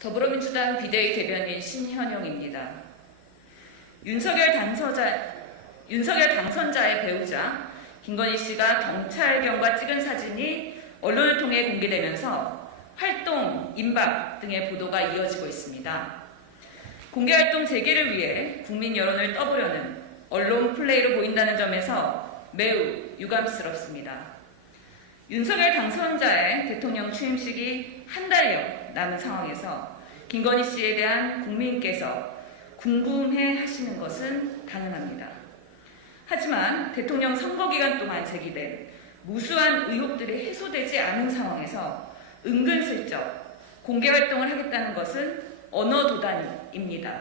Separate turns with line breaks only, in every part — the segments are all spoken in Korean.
더불어민주당 비대위 대변인 신현영입니다. 윤석열 당선자, 윤석열 당선자의 배우자 김건희 씨가 경찰견과 찍은 사진이 언론을 통해 공개되면서 활동, 임박 등의 보도가 이어지고 있습니다. 공개활동 재개를 위해 국민 여론을 떠보려는 언론 플레이로 보인다는 점에서 매우 유감스럽습니다. 윤석열 당선자의 대통령 취임식이 한 달여 남은 상황에서 김건희 씨에 대한 국민께서 궁금해 하시는 것은 당연합니다. 하지만 대통령 선거 기간 동안 제기된 무수한 의혹들이 해소되지 않은 상황에서 은근슬쩍 공개 활동을 하겠다는 것은 언어 도단입니다.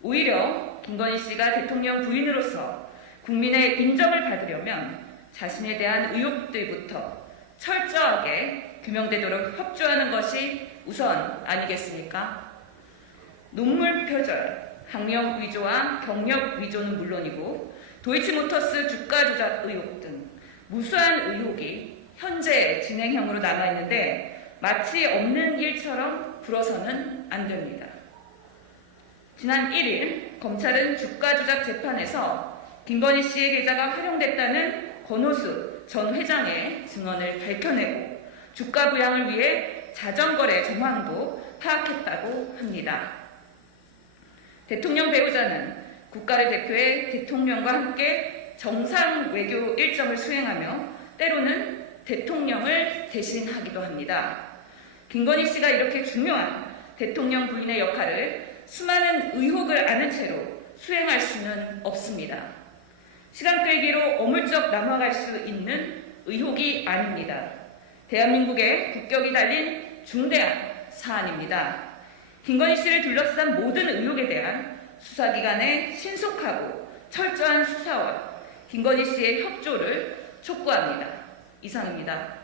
오히려 김건희 씨가 대통령 부인으로서 국민의 인정을 받으려면 자신에 대한 의혹들부터 철저하게 규명되도록 협조하는 것이 우선 아니겠습니까? 농물 표절, 학력 위조와 경력 위조는 물론이고 도이치모터스 주가 조작 의혹 등 무수한 의혹이 현재 진행형으로 남아있는데 마치 없는 일처럼 불어서는 안 됩니다. 지난 1일 검찰은 주가 조작 재판에서 김건희 씨의 계좌가 활용됐다는 권호수 전 회장의 증언을 밝혀내고 주가 부양을 위해 자전거래 정황도 파악했다고 합니다. 대통령 배우자는 국가를 대표해 대통령과 함께 정상 외교 일정을 수행하며 때로는 대통령을 대신하기도 합니다. 김건희 씨가 이렇게 중요한 대통령 부인의 역할을 수많은 의혹을 아는 채로 수행할 수는 없습니다. 시간 끌기로 어물쩍 넘어갈 수 있는 의혹이 아닙니다. 대한민국의 국격이 달린 중대한 사안입니다. 김건희 씨를 둘러싼 모든 의혹에 대한 수사기관의 신속하고 철저한 수사와 김건희 씨의 협조를 촉구합니다. 이상입니다.